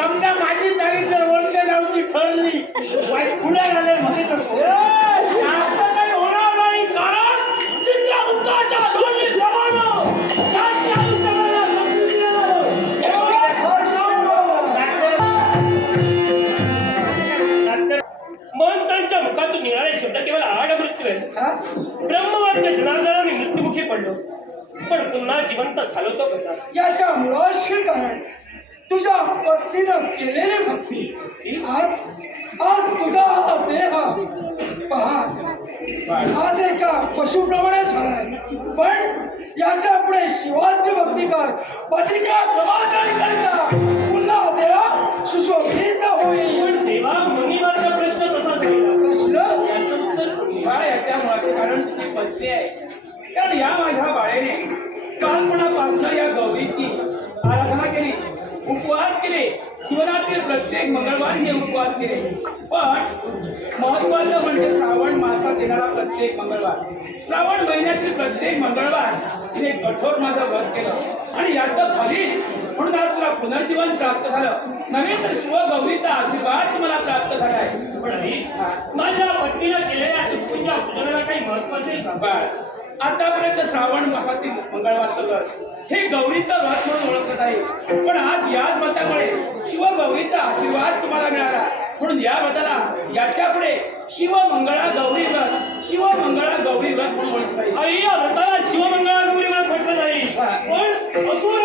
समजा माझी तारीख जर वरच्या गावची ठरली वाईट पुढे आले म्हणजे असं काही होणार नाही कारण तिच्या उताच्या दोन्ही जमानं त्याच्या उताराला समजून महंतांच्या मुखातून निघाले शब्द केवळ आड मृत्यू आहे. ब्रह्मवाक्य जनार्दना मी मृत्युमुखी पडलो पण पुन्हा जिवंत झालो तो कसा? याच्या मुळाशी कारण तुझ्या पत्नीनं केलेली भक्ती. आज तुझा हा देह पहा आज एका पशुप्रमाणे झालाय पण याच्या पुढे शिवाची भक्ती कर पत्रिका समाचारी करिता पुन्हा देह सुशोभित होईल. पण देवा मनी माझा प्रश्न कसा झाला? प्रश्न याचं उत्तर तुम्ही. याच्या मुळाचे कारण तुझी पत्नी आहे कारण या माझ्या बाळेने कालपणापासून या गौरीची आराधना केली उपवास केले जीवनातील प्रत्येक मंगळवारी हे उपवास केले पण महत्वाचं म्हणजे श्रावण मासात येणारा प्रत्येक मंगळवार श्रावण महिन्यातील प्रत्येक मंगळवार तिने कठोर माझं व्रत केलं आणि याचं फलित म्हणून आज तुला पुनर्जीवन प्राप्त झालं नव्हे तर शिवगौरीचा आशीर्वाद तुम्हाला प्राप्त झाला आहे. पण आई, माझ्या पत्नीला केलेल्या तुझ्या पूजनाला काही महत्व असेल का? बाळ आतापर्यंत श्रावण मासातील मंगळवारचं व्रत हे गौरीचं व्रत म्हणून ओळखत आहे पण आज याच व्रतामुळे शिवगौरीचा आशीर्वाद तुम्हाला मिळाला म्हणून या व्रताला याच्या पुढे शिवमंगळा गौरी व्रत शिवमंगळा गौरी व्रत म्हणून ओळखत आहे. आई, या व्रताला शिवमंगळा गौरी मला म्हटलं जाईल पण असुर